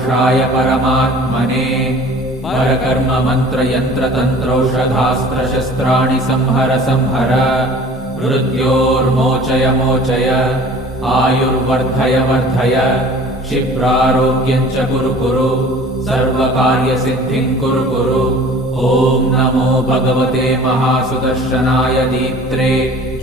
परमपुरुषाय परमात्मने परकर्म मंत्र यंत्र तंत्रौषधास्त्र शस्त्राणि संहर संहर मृत्योर्मोचय मोचय आयुर्वर्धय वर्धय क्षिप्रारोग्यं च कुरु कुरु सर्वकार्यसिद्धिं कुरु कुरु। ॐ नमो भगवते महासुदर्शनाय दीप्त्रे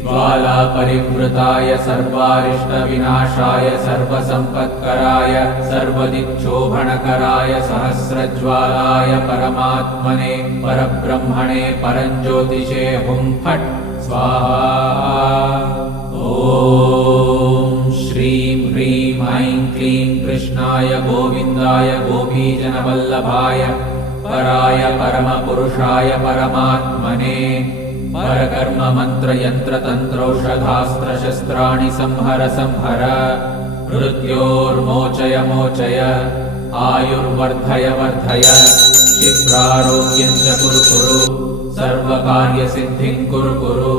ज्वालापरिवृताय सर्वारिष्टविनाशाय सर्वसम्पत्कराय सर्वदिक्शोभनकराय सहस्रज्वालाय परमात्मने परब्रह्मणे परञ्ज्योतिषे हुं फट् स्वाहा। ॐ श्रीं ह्रीं ऐं क्लीं कृष्णाय गोविन्दाय गोपीजनवल्लभाय पराय परमपुरुषाय परमात्मने परकर्म मंत्र यंत्र तंत्रौषधास्त्र शस्त्राणि संहर संहर मृत्योर्मोचय मोचय आयुर्वर्धय वर्धय क्षिप्रारोग्यं च कुरु कुरु सर्वकार्यसिद्धिं कुरु कुरु।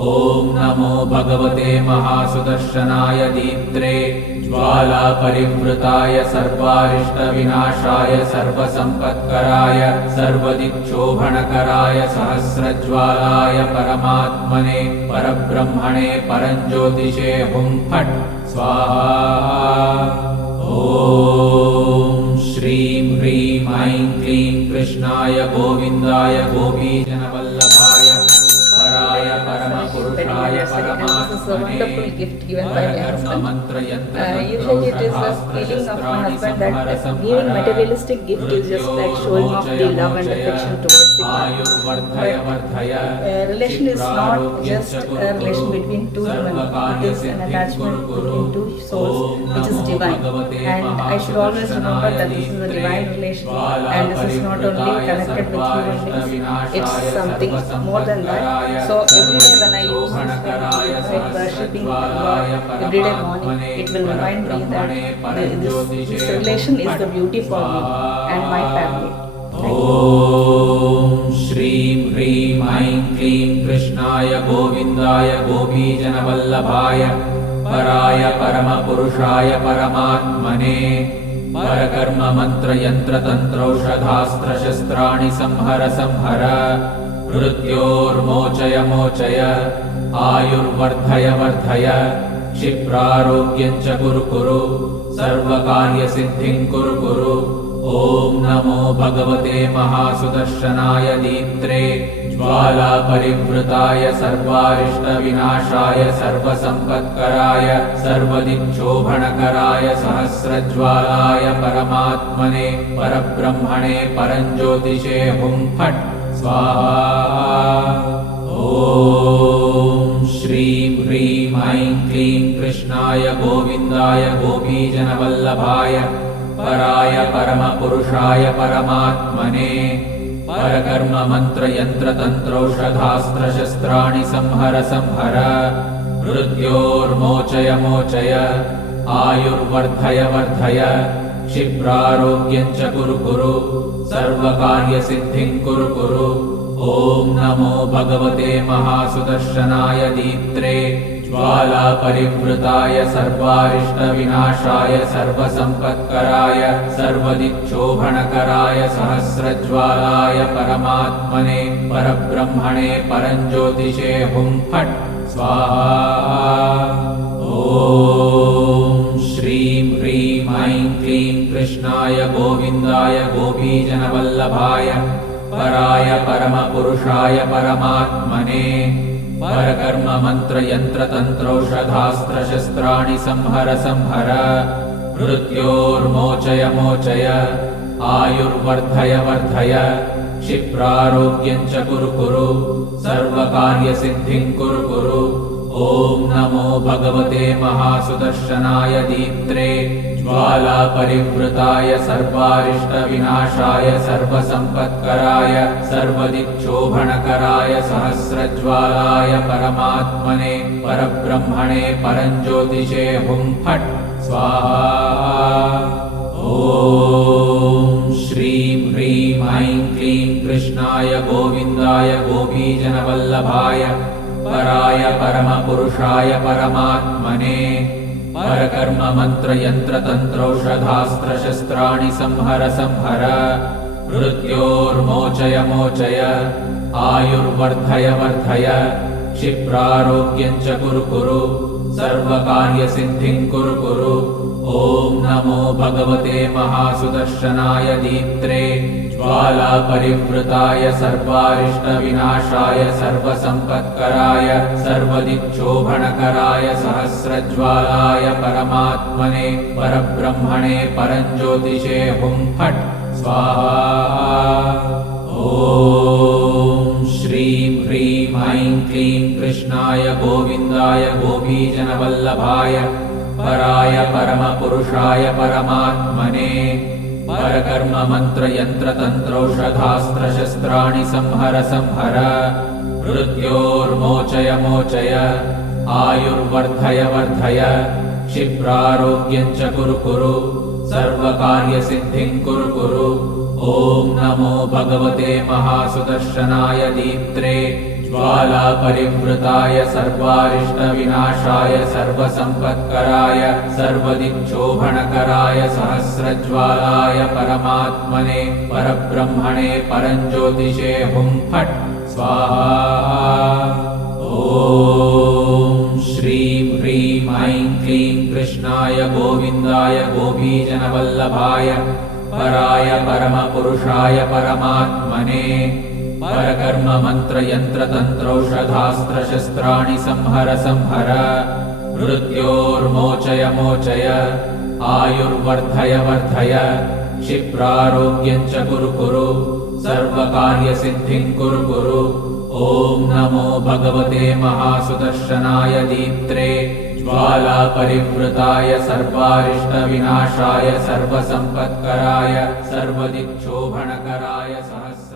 ॐ नमो भगवते महासुदर्शनाय दीप्त्रे ज्वालापरिवृताय सर्वारिष्टविनाशाय सर्वसम्पत्कराय सर्वदिक्शोभनकराय सहस्रज्वालाय परमात्मने परब्रह्मणे परञ्ज्योतिषे हुं फट् स्वाहा। ॐ श्रीं ह्रीं ऐं क्लीं कृष्णाय गोविन्दाय गोपीजनवल्लभाय पराय परमपुरुषाय परमात्मने usually it is the feeling of my husband that giving materialistic gift is just like showing off the love and affection towards the partner. Relation is not just a relation between two human beings, it is an attachment between two souls which is divine, and I should always remember that this is a divine relation and this is not only connected with human beings, it's something more than that. So every day when I use this like worshipping God every day morning, it will remind me that this relation is the beauty for me and my family. ॐ श्रीं ह्रीं ऐं क्लीं कृष्णाय गोविन्दाय गोपीजनवल्लभाय पराय परमपुरुषाय परमात्मने परकर्म मंत्र यंत्र तंत्रौषधास्त्र शस्त्राणि संहर संहर मृत्योर्मोचय मोचय आयुर्वर्धय वर्धय क्षिप्रारोग्यं च कुरु कुरु सर्वकार्यसिद्धिं कुरु कुरु। ॐ नमो भगवते महासुदर्शनाय दीप्त्रे ज्वालापरिवृताय सर्वारिष्टविनाशाय सर्वसम्पत्कराय सर्वदिक्शोभनकराय सहस्रज्वालाय परमात्मने परब्रह्मणे परञ्ज्योतिषे हुं फट् स्वाहा। ॐ श्रीं ह्रीं ऐं क्लीं कृष्णाय गोविन्दाय गोपीजनवल्लभाय पराय परमपुरुषाय परमात्मने परकर्म मंत्र यंत्र तंत्रौषधास्त्र शस्त्राणि संहर संहर मृत्योर्मोचय मोचय आयुर्वर्धय वर्धय क्षिप्रारोग्यं च कुरु कुरु सर्वकार्यसिद्धिं कुरु कुरु। ॐ नमो भगवते महासुदर्शनाय दीप्त्रे ज्वालापरिवृताय सर्वारिष्टविनाशाय सर्वसम्पत्कराय सर्वदिक्शोभनकराय सहस्रज्वालाय परमात्मने परब्रह्मणे परञ्ज्योतिषे हुं फट् स्वाहा। ॐ श्रीं ह्रीं ऐं क्लीं कृष्णाय गोविन्दाय गोपीजनवल्लभाय पराय परमपुरुषाय परमात्मने परकर्म मंत्र यंत्र तंत्रौषधास्त्र शस्त्राणि संहर संहर मृत्योर्मोचय मोचय आयुर्वर्धय वर्धय क्षिप्रारोग्यं च कुरु कुरु सर्वकार्यसिद्धिं कुरु कुरु। ॐ नमो भगवते महासुदर्शनाय दीप्त्रे ज्वालापरिवृताय सर्वारिष्टविनाशाय सर्वसम्पत्कराय सर्वदिक्शोभनकराय सहस्रज्वालाय परमात्मने परब्रह्मणे परञ्ज्योतिषे हुं फट् स्वाहा। ॐ श्रीं ह्रीं ऐं क्लीं कृष्णाय गोविन्दाय गोपीजनवल्लभाय पराय परमपुरुषाय परमात्मने परकर्म मंत्र यंत्र तंत्रौषधास्त्र शस्त्राणि संहर संहर मृत्योर्मोचय मोचय आयुर्वर्धय वर्धय क्षिप्रारोग्यं च कुरु कुरु सर्वकार्यसिद्धिं कुरु कुरु। ॐ नमो भगवते महासुदर्शनाय दीप्त्रे ज्वालापरिवृताय सर्वारिष्टविनाशाय सर्वसम्पत्कराय सर्वदिक्शोभनकराय सहस्रज्वालाय परमात्मने परब्रह्मणे परञ्ज्योतिषे हुं फट् स्वाहा। ॐ श्रीं ह्रीं ऐं क्लीं कृष्णाय गोविन्दाय गोपीजनवल्लभाय पराय परमपुरुषाय परमात्मने परकर्म मंत्र यंत्र तंत्रौषधास्त्र शस्त्राणि संहर संहर मृत्योर्मोचय मोचय आयुर्वर्धय वर्धय क्षिप्रारोग्यं च कुरु कुरु सर्वकार्यसिद्धिं कुरु कुरु। ॐ नमो भगवते महासुदर्शनाय दीप्त्रे ज्वालापरिवृताय सर्वारिष्टविनाशाय सर्वसम्पत्कराय सर्वदिक्शोभनकराय सहस्रज्वालाय परमात्मने परब्रह्मणे परञ्ज्योतिषे हुं फट् स्वाहा। ॐ श्रीं ह्रीं ऐं क्लीं कृष्णाय गोविन्दाय गोपीजनवल्लभाय पराय परमपुरुषाय परमात्मने परकर्म मंत्र यंत्र तंत्रौषधास्त्र शस्त्राणि संहर संहर मृत्योर्मोचय मोचय आयुर्वर्धय वर्धय क्षिप्रारोग्यं च कुरु कुरु सर्वकार्यसिद्धिं कुरु कुरु। ॐ नमो भगवते महासुदर्शनाय दीप्त्रे ज्वालापरिवृताय सर्वारिष्टविनाशाय सर्वसम्पत्कराय सर्वदिक्शोभनकराय सहस्र